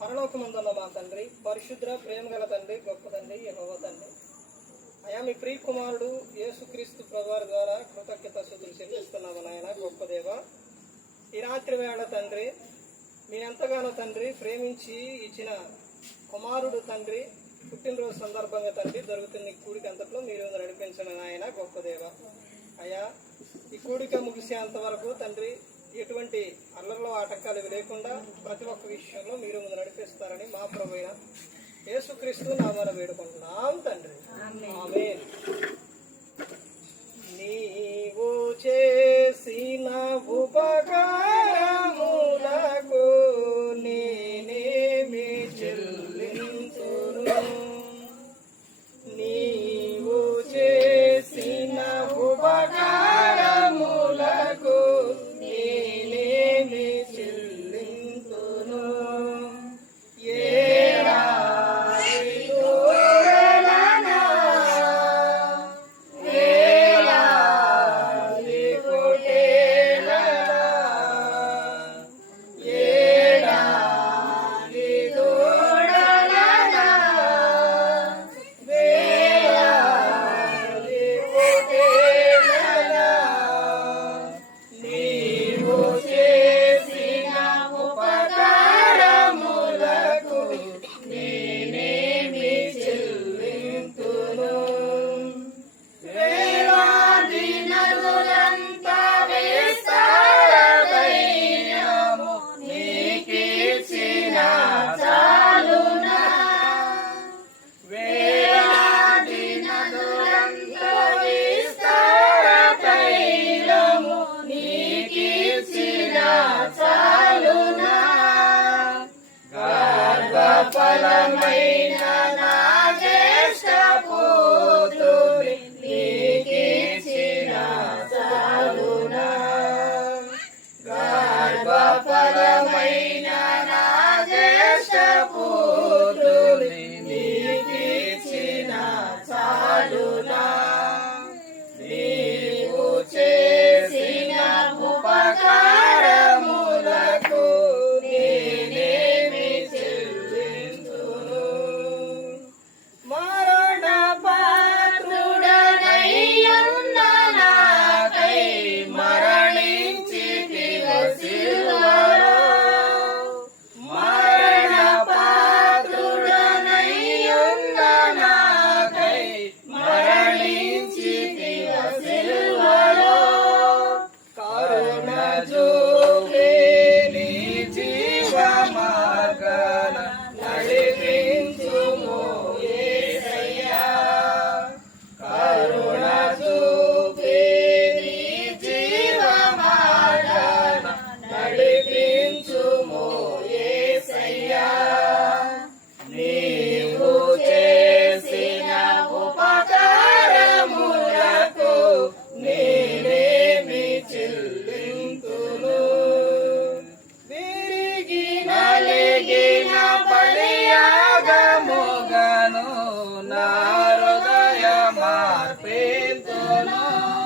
పరలోకమందున్న మా తండ్రి పరిశుద్ర ప్రేమ గల తండ్రి గొప్ప తండ్రి యహోవ తండ్రి. అయా మీ ప్రియ కుమారుడు యేసుక్రీస్తు ప్రభువారి ద్వారా కృతజ్ఞత శుద్ధులు చెల్లిస్తున్నాము నాయన గొప్ప దేవ. ఈ రాత్రి వేళ తండ్రి మీ ఎంతగానో తండ్రి ప్రేమించి ఇచ్చిన కుమారుడు తండ్రి పుట్టినరోజు సందర్భంగా తండ్రి దొరుకుతున్న కూడిక అంతట్లో మీరు నడిపించిన నాయన గొప్ప దేవ. అయ్యా ఈ కూడిక ముగిసేంత వరకు తండ్రి ఎటువంటి అల్లర్లో ఆటంకాలు లేకుండా ప్రతి ఒక్క విషయంలో మీరు ముందు నడిపిస్తారని మా ప్రభుత్వ యేసుక్రీస్తు నామాన వేడుకుంటున్నాం తండ్రి ఆమేన్. నీవు చేసిన ఉపకారములకు గర్భఫలమైన না